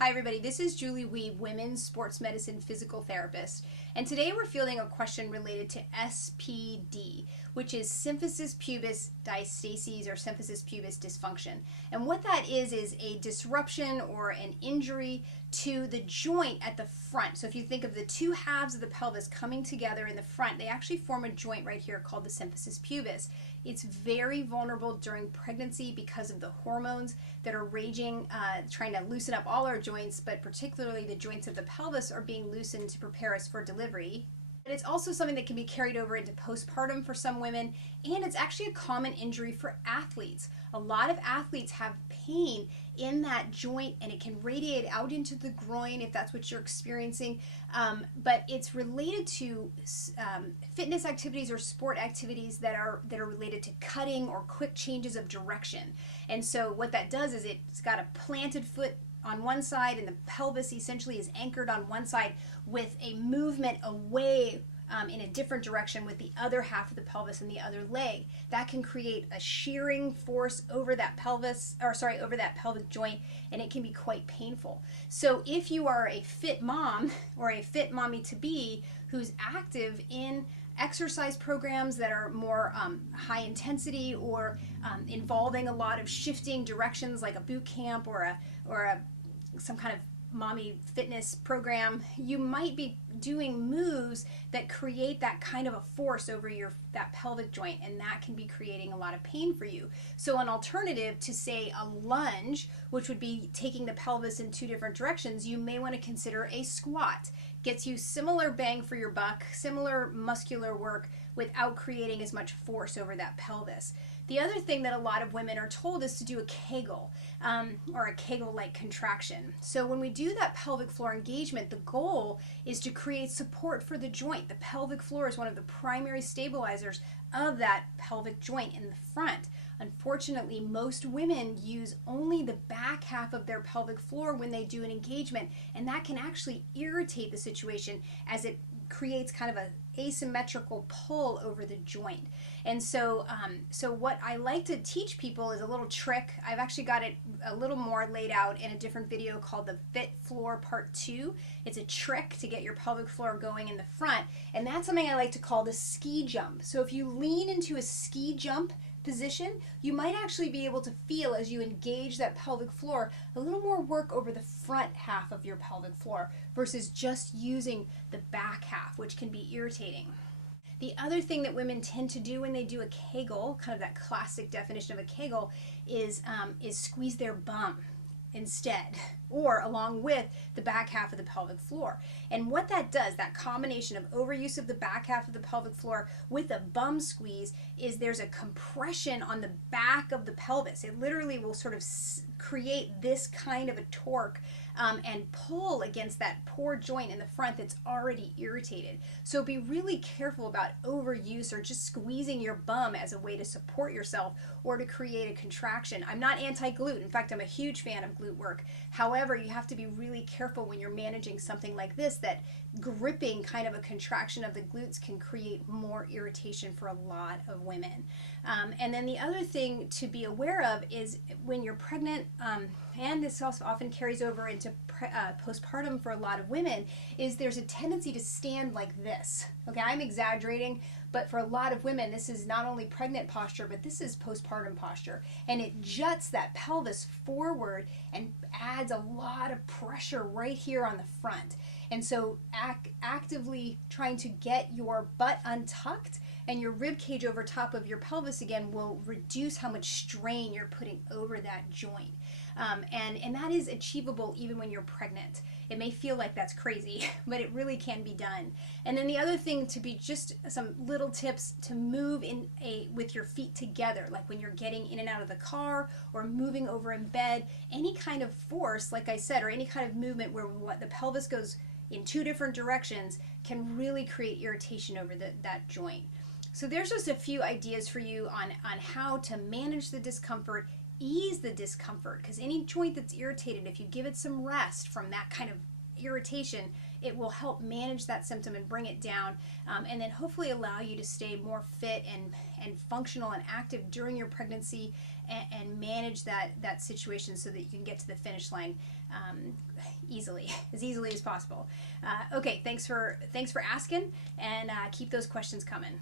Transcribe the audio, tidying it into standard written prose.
Hi everybody, this is Julie Weeb, Women's Sports Medicine Physical Therapist, and today we're fielding a question related to SPD, which is Symphasis Pubis Diastasis or Symphasis Pubis Dysfunction. And what that is a disruption or an injury to the joint at the front. So if you think of the two halves of the pelvis coming together in the front, they actually form a joint right here called the symphysis pubis. It's very vulnerable during pregnancy because of the hormones that are raging, trying to loosen up all our joints, but particularly the joints of the pelvis are being loosened to prepare us for delivery. But it's also something that can be carried over into postpartum for some women, and it's actually a common injury for athletes. A lot of athletes have pain in that joint, and it can radiate out into the groin if that's what you're experiencing. But it's related to fitness activities or sport activities that are related to cutting or quick changes of direction. And so what that does is it's got a planted foot on one side, and the pelvis essentially is anchored on one side with a movement away in a different direction with the other half of the pelvis and the other leg. That can create a shearing force over that over that pelvic joint, and it can be quite painful. So if you are a fit mom or a fit mommy to be who's active in exercise programs that are more high intensity or involving a lot of shifting directions, like a boot camp or some kind of mommy fitness program, you might be doing moves that create that kind of a force over that pelvic joint, and that can be creating a lot of pain for you. So an alternative to, say, a lunge, which would be taking the pelvis in two different directions, you may want to consider a squat. Gets you similar bang for your buck, similar muscular work without creating as much force over that pelvis. The other thing that a lot of women are told is to do a Kegel, or a Kegel-like contraction. So when we do that pelvic floor engagement, the goal is to create support for the joint. The pelvic floor is one of the primary stabilizers of that pelvic joint in the front. Unfortunately, most women use only the back half of their pelvic floor when they do an engagement, and that can actually irritate the situation as it creates kind of a asymmetrical pull over the joint. And so what I like to teach people is a little trick. I've actually got it a little more laid out in a different video called the Fit Floor Part 2. It's a trick to get your pelvic floor going in the front, and that's something I like to call the ski jump. So if you lean into a ski jump position, you might actually be able to feel, as you engage that pelvic floor, a little more work over the front half of your pelvic floor versus just using the back half, which can be irritating. The other thing that women tend to do when they do a Kegel, kind of that classic definition of a Kegel, is squeeze their bum instead, or along with the back half of the pelvic floor. And what that does, that combination of overuse of the back half of the pelvic floor with a bum squeeze, is there's a compression on the back of the pelvis. It literally will sort of create this kind of a torque and pull against that poor joint in the front that's already irritated. So be really careful about overuse or just squeezing your bum as a way to support yourself or to create a contraction. I'm not anti-glute. In fact, I'm a huge fan of glute work. However, you have to be really careful when you're managing something like this, that gripping kind of a contraction of the glutes can create more irritation for a lot of women. And then the other thing to be aware of is when you're pregnant, and this also often carries over into postpartum for a lot of women, is there's a tendency to stand like this. Okay, I'm exaggerating, but for a lot of women, this is not only pregnant posture, but this is postpartum posture. And it juts that pelvis forward and adds a lot of pressure right here on the front. And so actively trying to get your butt untucked and your rib cage over top of your pelvis again will reduce how much strain you're putting over that joint. And that is achievable even when you're pregnant. It may feel like that's crazy, but it really can be done. And then the other thing to be just some little tips to move with your feet together, like when you're getting in and out of the car or moving over in bed, any kind of force, like I said, or any kind of movement where the pelvis goes in two different directions can really create irritation over that joint. So there's just a few ideas for you on how to manage the discomfort, ease the discomfort, because any joint that's irritated, if you give it some rest from that kind of irritation, it will help manage that symptom and bring it down, and then hopefully allow you to stay more fit and functional and active during your pregnancy and manage that situation so that you can get to the finish line easily as possible. Okay, thanks for asking, and keep those questions coming.